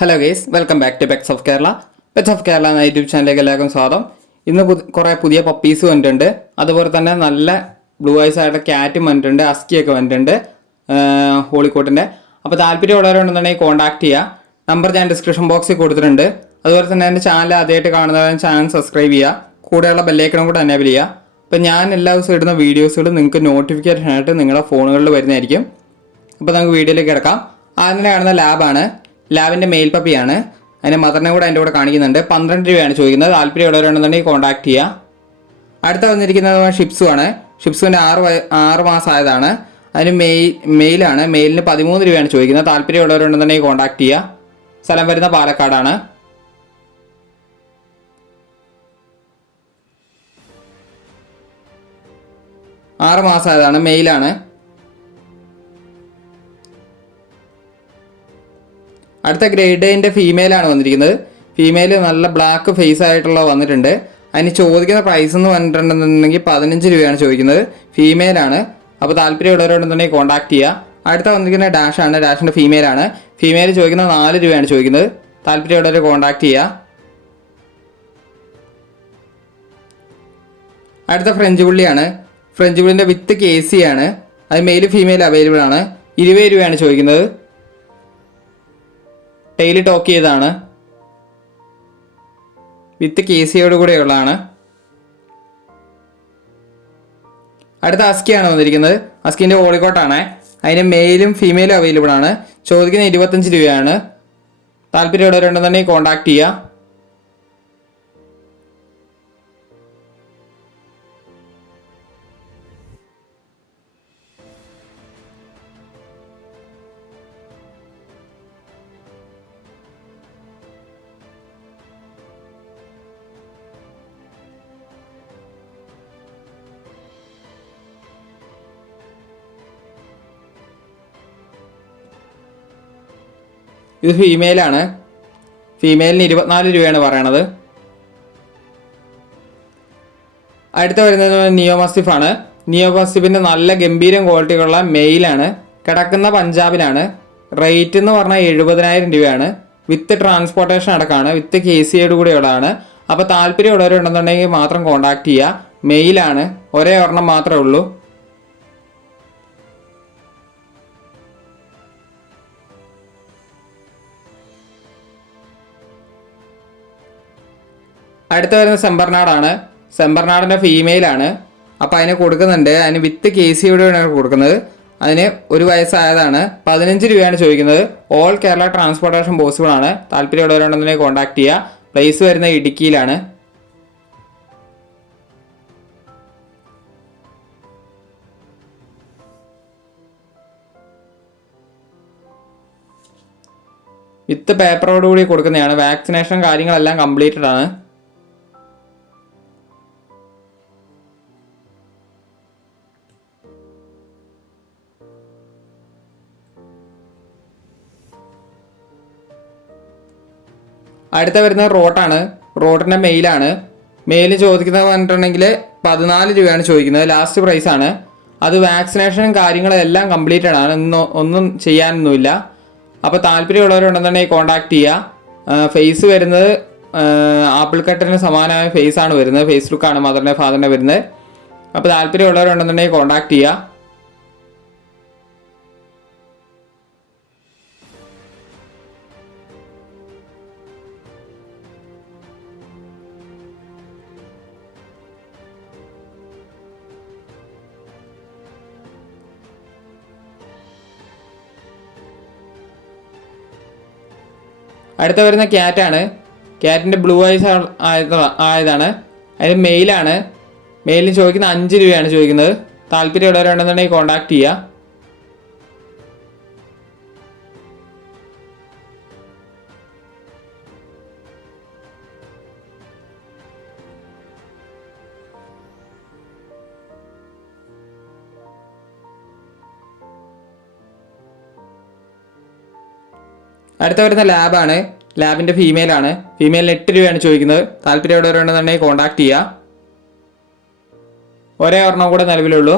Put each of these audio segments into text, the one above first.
Hello guys, welcome back to pets of Kerala. Pets of Kerala എന്ന YouTube ചാനലിലേക്ക് എല്ലാവർക്കും സ്വാഗതം. ഇന്ന് കുറേ പുതിയ പപ്പീസ് വന്നിട്ടുണ്ട്. അതുപോലെ തന്നെ നല്ല ബ്ലൂ ഐസ് ആയിട്ട് ക്യാറ്റും വന്നിട്ടുണ്ട്, അസ്കിയൊക്കെ വന്നിട്ടുണ്ട് ഹോളിക്കോട്ടിൻ്റെ. അപ്പോൾ താല്പര്യമുള്ളവരുണ്ടെന്നുണ്ടെങ്കിൽ കോൺടാക്ട് ചെയ്യുക. നമ്പർ ഞാൻ ഡിസ്ക്രിപ്ഷൻ ബോക്സിൽ കൊടുത്തിട്ടുണ്ട്. അതുപോലെ തന്നെ എൻ്റെ ചാനൽ ആദ്യമായിട്ട് കാണുന്നവരും ചാനൽ സബ്സ്ക്രൈബ് ചെയ്യുക, കൂടെയുള്ള ബെല്ലൈക്കണും കൂടെ എനേബിൾ ചെയ്യുക. അപ്പോൾ ഞാൻ എല്ലാ ദിവസവും ഇടുന്ന വീഡിയോസുകൾ നിങ്ങൾക്ക് നോട്ടിഫിക്കേഷൻ ആയിട്ട് നിങ്ങളുടെ ഫോണുകളിൽ വരുന്നതായിരിക്കും. അപ്പോൾ നമുക്ക് വീഡിയോയിലേക്ക് കിടക്കാം. ആദ്യം കാണുന്ന ലാബാണ്. ലാബിൻ്റെ മെയിൽ പപ്പിയാണ്. അതിൻ്റെ മദറിനെ കൂടെ എൻ്റെ കൂടെ കാണിക്കുന്നുണ്ട്. 12 രൂപയാണ് ചോദിക്കുന്നത്. താല്പര്യമുള്ളവരുണ്ടെന്നുണ്ടെങ്കിൽ കോൺടാക്ട് ചെയ്യുക. അടുത്ത വന്നിരിക്കുന്നത് ഷിപ്സുമാണ്. ഷിപ്സുവിൻ്റെ 6 മാസം ആയതാണ്. അതിന് മെയിലാണ്. മെയിലിന് 13 രൂപയാണ് ചോദിക്കുന്നത്. താല്പര്യമുള്ളവരുണ്ടെന്നുണ്ടെങ്കിൽ കോൺടാക്ട് ചെയ്യുക. സ്ഥലം വരുന്ന പാലക്കാടാണ്. ആറ് മാസം ആയതാണ്. മെയിലാണ്. അടുത്ത ഗ്രേഡിൻ്റെ ഫീമെയിലാണ് വന്നിരിക്കുന്നത്. ഫീമെയിൽ നല്ല ബ്ലാക്ക് ഫേസ് ആയിട്ടുള്ള വന്നിട്ടുണ്ട്. അതിന് ചോദിക്കുന്ന പ്രൈസ് എന്ന് പറഞ്ഞിട്ടുണ്ടെന്നുണ്ടെങ്കിൽ 15 രൂപയാണ് ചോദിക്കുന്നത്. ഫീമെയിലാണ്. അപ്പോൾ താല്പര്യമുള്ളവരുണ്ടെന്നുണ്ടെങ്കിൽ കോൺടാക്ട് ചെയ്യുക. അടുത്ത വന്നിരിക്കുന്ന ഡാഷാണ്. ഡാഷിൻ്റെ ഫീമെയിലാണ്. ഫീമെയിൽ ചോദിക്കുന്നത് 4 രൂപയാണ് ചോദിക്കുന്നത്. താല്പര്യമുള്ളവർ കോൺടാക്ട് ചെയ്യുക. അടുത്ത ഫ്രഞ്ച് പുള്ളിയാണ്. ഫ്രഞ്ച് പുള്ളിൻ്റെ വിത്ത് KC ആണ്. അത് മെയിൽ ഫീമെയിൽ അവൈലബിൾ ആണ്. 20 രൂപയാണ് ചോദിക്കുന്നത്. ടൈല് ടോക്ക് ചെയ്താണ്. വിത്ത് KCയോട് കൂടെയുള്ളതാണ്. അടുത്ത അസ്കിയാണ് വന്നിരിക്കുന്നത്. അസ്കിൻ്റെ ഓളിക്കോട്ടാണ്. അതിന് മെയിലും ഫീമെയിലും അവൈലബിൾ ആണ്. ചോദിക്കുന്ന 25 രൂപയാണ്. താല്പര്യമുള്ളവരുണ്ടെന്നുണ്ടെങ്കിൽ കോൺടാക്ട് ചെയ്യുക. ഇത് ഫീമെയിലാണ്. ഫീമെയിലിന് 24 രൂപയാണ് പറയണത്. അടുത്ത വരുന്നത് നിയോ മസ്റ്റിഫാണ്. നിയോ മസ്റ്റിഫിൻ്റെ നല്ല ഗംഭീരം ക്വാളിറ്റിയുള്ള മെയിലാണ്. കിടക്കുന്ന പഞ്ചാബിലാണ്. റേറ്റ് എന്ന് പറഞ്ഞാൽ 70,000 രൂപയാണ്. വിത്ത് ട്രാൻസ്പോർട്ടേഷൻ അടക്കമാണ്. വിത്ത് KCയോട് കൂടെയുള്ളതാണ്. അപ്പോൾ താല്പര്യമുള്ളവരുണ്ടെന്നുണ്ടെങ്കിൽ മാത്രം കോൺടാക്ട് ചെയ്യുക. മെയിലാണ്. ഒരേ ഒരെണ്ണം മാത്രമേ ഉള്ളൂ. അടുത്ത വരുന്ന സെമ്പർനാടാണ്. സെമ്പർനാടിൻ്റെ ഫീമെയിലാണ്. അപ്പോൾ അതിന് കൊടുക്കുന്നുണ്ട്. അതിന് വിത്ത് KCയോടെയാണ് കൊടുക്കുന്നത്. അതിന് 1 വയസ്സായതാണ്. 15 രൂപയാണ് ചോദിക്കുന്നത്. ഓൾ കേരള ട്രാൻസ്പോർട്ടേഷൻ പോസിബിൾ ആണ്. താല്പര്യമുള്ളവരുണ്ടെന്നുണ്ടെങ്കിൽ കോൺടാക്ട് ചെയ്യുക. പ്ലേസ് വരുന്ന ഇടുക്കിയിലാണ്. വിത്ത് പേപ്പറോടുകൂടി കൊടുക്കുന്നതാണ്. വാക്സിനേഷൻ കാര്യങ്ങളെല്ലാം കംപ്ലീറ്റഡ് ആണ്. അടുത്ത വരുന്നത് റോട്ടാണ്. റോട്ടിൻ്റെ മെയിലാണ്. മെയിൽ ചോദിക്കുന്നത് പറഞ്ഞിട്ടുണ്ടെങ്കിൽ 14 രൂപയാണ് ചോദിക്കുന്നത്. ലാസ്റ്റ് പ്രൈസാണ്. അത് വാക്സിനേഷനും കാര്യങ്ങളും എല്ലാം കംപ്ലീറ്റഡ് ആണ്. ഒന്നും ചെയ്യാനൊന്നുമില്ല. അപ്പോൾ താല്പര്യമുള്ളവരുണ്ടെന്നുണ്ടെങ്കിൽ കോൺടാക്ട് ചെയ്യുക. ഫേസ് വരുന്നത് ആപ്പിൾ കട്ടറിന് സമാനമായ ഫേസാണ് വരുന്നത്. ഫേസ് ലുക്കാണ് മദറിൻ്റെ ഫാദറിൻ്റെ വരുന്നത്. അപ്പോൾ താല്പര്യമുള്ളവരുണ്ടെന്നുണ്ടെങ്കിൽ കോൺടാക്ട് ചെയ്യുക. അടുത്ത വരുന്ന ക്യാറ്റാണ്. ക്യാറ്റിൻ്റെ ബ്ലൂ ഐസ് ആയതാണ്. അതിന് മെയിലാണ്. മെയിലിന് ചോദിക്കുന്ന 5 രൂപയാണ് ചോദിക്കുന്നത്. താല്പര്യമുള്ളവരുണ്ടെന്നുണ്ടെങ്കിൽ കോൺടാക്ട് ചെയ്യുക. അടുത്ത വരുന്ന ലാബാണ്. ലാബിൻ്റെ ഫീമെയിലാണ്. ഫീമെയിലിന് 8 രൂപയാണ് ചോദിക്കുന്നത്. താല്പര്യമുള്ളവരുണ്ടെന്നുണ്ടെങ്കിൽ കോൺടാക്ട് ചെയ്യുക. ഒരേ ഒരെണ്ണം കൂടെ നിലവിലുള്ളൂ.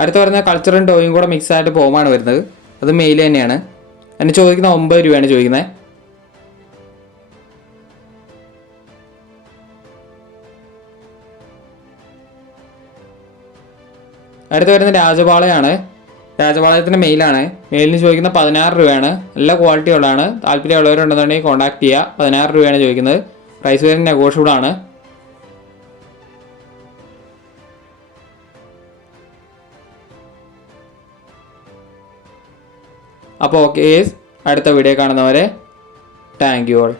അടുത്ത് വരുന്ന കൾച്ചറും ടോയും കൂടെ മിക്സ് ആയിട്ട് ഫോമാണ് വരുന്നത്. അത് മെയിൽ തന്നെയാണ്. അതിന് ചോദിക്കുന്ന 9 രൂപയാണ് ചോദിക്കുന്നത്. അടുത്ത് വരുന്ന രാജപാളയാണ്. രാജപാളയത്തിൻ്റെ മെയിലാണ്. മെയിലിന് ചോദിക്കുന്ന 16 രൂപയാണ്. നല്ല ക്വാളിറ്റി ഉള്ളതാണ്. താല്പര്യമുള്ളവരുണ്ടെന്നുണ്ടെങ്കിൽ കോൺടാക്ട് ചെയ്യുക. 16 രൂപയാണ് ചോദിക്കുന്നത്. പ്രൈസ് വരുന്നത് നെഗോഷ്യബിൾ ആണ്. അപ്പോൾ ഓക്കെ, അടുത്ത വീഡിയോ കാണുന്നവരെ താങ്ക് യു ഓൾ.